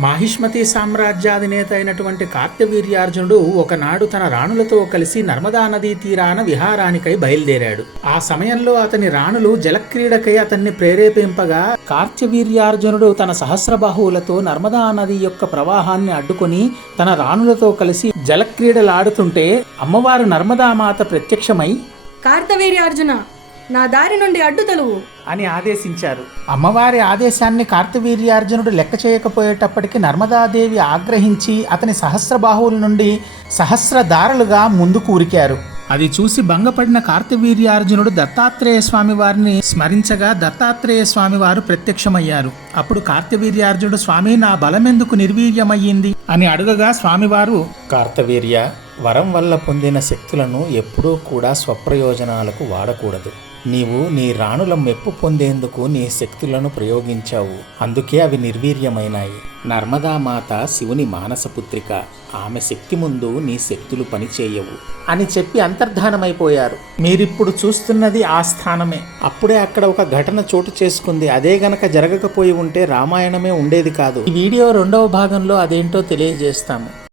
మాహిష్మతి సామ్రాజ్యాధినేత అయినటువంటి కార్తవీర్యార్జునుడు ఒకనాడు తన రాణులతో కలిసి నర్మదా నదీ తీరాన విహారానికై బయలుదేరాడు. ఆ సమయంలో అతని రాణులు జలక్రీడకై అతన్ని ప్రేరేపింపగా కార్తవీర్యార్జునుడు తన సహస్రబాహువులతో నర్మదా నది యొక్క ప్రవాహాన్ని అడ్డుకొని తన రాణులతో కలిసి జలక్రీడలాడుతుంటే అమ్మవారు నర్మదామాత ప్రత్యక్షమై కార్తవీర్యార్జున నా దారి నుండి అడ్డు తలువు అని ఆదేశించారు. అమ్మవారి ఆదేశాన్ని కార్తవీర్యార్జునుడు లెక్క చేయకపోయేటప్పటికి నర్మదాదేవి ఆగ్రహించి అతని సహస్రబాహువుల నుండి సహస్రధారలుగా ముందుకు ఉరికారు అది చూసి భంగపడిన కార్తవీర్యార్జునుడు దత్తాత్రేయ స్వామి వారిని స్మరించగా దత్తాత్రేయ స్వామి వారు ప్రత్యక్షమయ్యారు. అప్పుడు కార్తవీర్యార్జునుడు స్వామి నా బలమెందుకు నిర్వీర్యమయ్యింది? అని అడుగగా స్వామివారు కార్తవీర్య వరం వల్ల పొందిన శక్తులను ఎప్పుడూ కూడా స్వప్రయోజనాలకు వాడకూడదు. నీవు నీ రాణుల మెప్పు పొందేందుకు నీ శక్తులను ప్రయోగించావు. అందుకే అవి నిర్వీర్యమైనాయి. నర్మదామాత శివుని మానసపుత్రిక. ఆమె శక్తి ముందు నీ శక్తులు పనిచేయవు. అని చెప్పి అంతర్ధానమైపోయారు. మీరిప్పుడు చూస్తున్నది ఆ స్థానమే. అప్పుడే అక్కడ ఒక ఘటన చోటు చేసుకుంది. అదే గనక జరగకపోయి ఉంటే రామాయణమే ఉండేది కాదు. ఈ వీడియో రెండవ భాగంలో అదేంటో తెలియజేస్తాము.